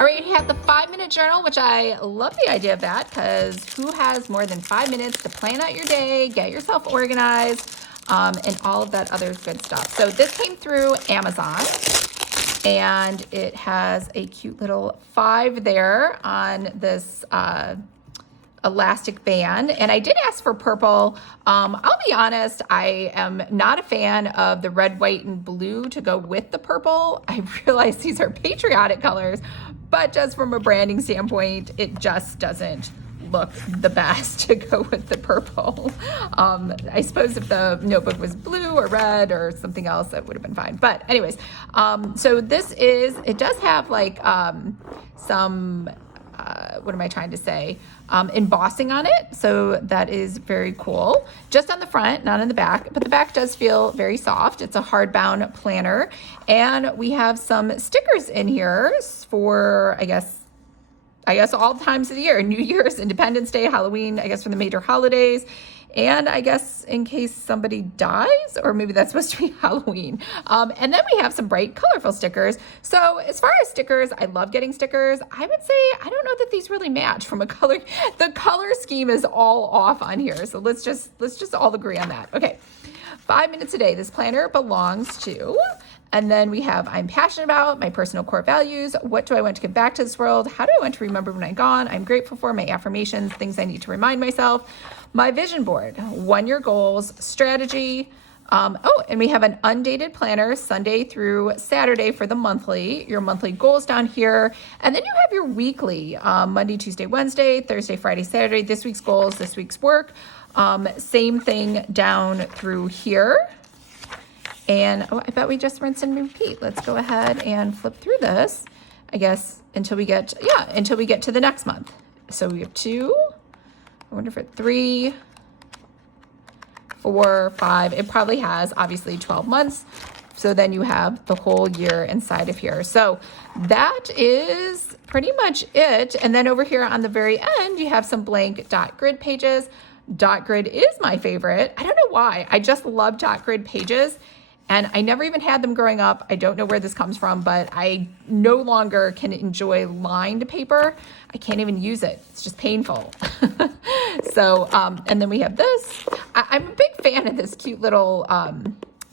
All right, you have the 5-minute journal, which I love the idea of that because who has more than 5 minutes to plan out your day, get yourself organized, and all of that other good stuff. So this came through Amazon, and it has a cute little 5 there on this elastic band. And I did ask for purple. I'll be honest, I am not a fan of the red, white, and blue to go with the purple. I realize these are patriotic colors, but just from a branding standpoint, it just doesn't look the best to go with the purple. I suppose if the notebook was blue or red or something else, that would have been fine. But anyways, so this is, it does have like some, what am I trying to say? Embossing on it. So that is very cool. Just on the front, not on the back, but the back does feel very soft. It's a hardbound planner. And we have some stickers in here for, I guess all times of the year, New Year's, Independence Day, Halloween, I guess for the major holidays. And I guess in case somebody dies, or maybe that's supposed to be Halloween. And then we have some bright, colorful stickers. So as far as stickers, I love getting stickers. I would say, I don't know that these really match from a color. The color scheme is all off on here. So let's just all agree on that. Okay, 5 minutes a day. This planner belongs to. And then we have, I'm passionate about, my personal core values. What do I want to give back to this world? How do I want to remember when I'm gone? I'm grateful for my affirmations, things I need to remind myself. My vision board, 1-year goals, strategy. And we have an undated planner, Sunday through Saturday for the monthly, your monthly goals down here. And then you have your weekly, Monday, Tuesday, Wednesday, Thursday, Friday, Saturday, this week's goals, this week's work. Same thing down through here. And I bet we just rinse and repeat. Let's go ahead and flip through this, I guess, until we get to the next month. So we have 2, I wonder if it's 3, 4, 5. It probably has obviously 12 months. So then you have the whole year inside of here. So that is pretty much it. And then over here on the very end, you have some blank dot grid pages. Dot grid is my favorite. I don't know why. I just love dot grid pages. And I never even had them growing up. I don't know where this comes from, but I no longer can enjoy lined paper. I can't even use it. It's just painful. So, and then we have this. I'm a big fan of this cute little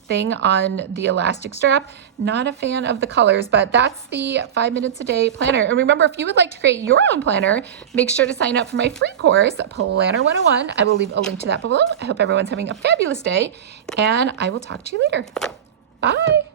thing on the elastic strap. Not a fan of the colors, but that's the 5 minutes a day planner. And remember, if you would like to create your own planner, make sure to sign up for my free course, Planner 101. I will leave a link to that below. I hope everyone's having a fabulous day, and I will talk to you later. Bye.